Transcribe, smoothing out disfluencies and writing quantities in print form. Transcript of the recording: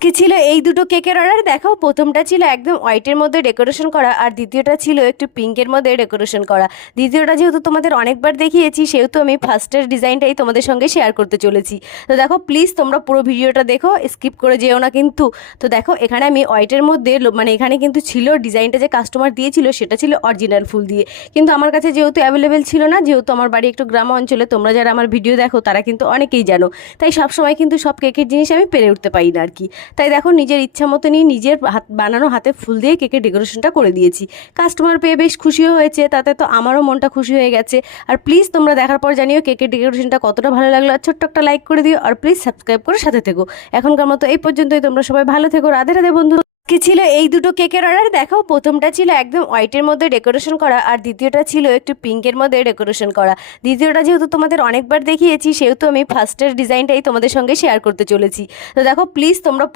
কি ছিল এই দুটো কেকের অর্ডার দেখো। প্রথমটা ছিল একদম হোয়াইটের মধ্যে ডেকোরেশন করা, আর দ্বিতীয়টা ছিল একটু পিঙ্কের মধ্যে ডেকোরেশন করা। দ্বিতীয়টা যেহেতু তোমাদের অনেকবার দেখিয়েছি, সেহেতু আমি ফার্স্টের ডিজাইনটাই তোমাদের সঙ্গে শেয়ার করতে চলেছি। তো দেখো প্লিজ তোমরা পুরো ভিডিওটা দেখো, স্কিপ করে যেও না কিন্তু। তো দেখো এখানে আমি হোয়াইটের মধ্যে মানে এখানে কিন্তু ছিল ডিজাইনটা যে কাস্টমার দিয়েছিল সেটা ছিল অরিজিনাল ফুল দিয়ে, কিন্তু আমার কাছে যেহেতু অ্যাভেলেবেল ছিল না, যেহেতু আমার বাড়ি একটু গ্রাম অঞ্চলে, তোমরা যারা আমার ভিডিও দেখো তারা কিন্তু অনেকেই জানো, তাই সবসময় কিন্তু সব কেকের জিনিস আমি পেরে উঠতে পারি না আর কি। তাই দেখো নিজের ইচ্ছা মতনই নিজের বানানো হাতে ফুল দিয়ে কেকের ডেকোরেশনটা করে দিয়েছি। কাস্টমার পেয়ে বেশ খুশিও হয়েছে, তাতে তো আমারও মনটা খুশি হয়ে গেছে। আর প্লিজ তোমরা দেখার পর জানিও কেকের ডেকোরেশনটা কতটা ভালো লাগলো, আর ছোট্ট একটা লাইক করে দিও, আর প্লিজ সাবস্ক্রাইব করে সাথে থেকো। এখনকার মতো এই পর্যন্তই, তোমরা সবাই ভালো থেকো। রাধে রাধে বন্ধু। কি ছিল এই দুটো কেকের অর্ডার দেখো। প্রথমটা ছিল একদম হোয়াইটের মধ্যে ডেকোরেশন করা, আর দ্বিতীয়টা ছিল একটু পিঙ্কের মধ্যে ডেকোরেশন করা। দ্বিতীয়টা যেহেতু তোমাদের অনেকবার দেখিয়েছি, সেহেতু আমি ফার্স্টের ডিজাইনটাই তোমাদের সঙ্গে শেয়ার করতে চলেছি। তো দেখো প্লিজ তোমরা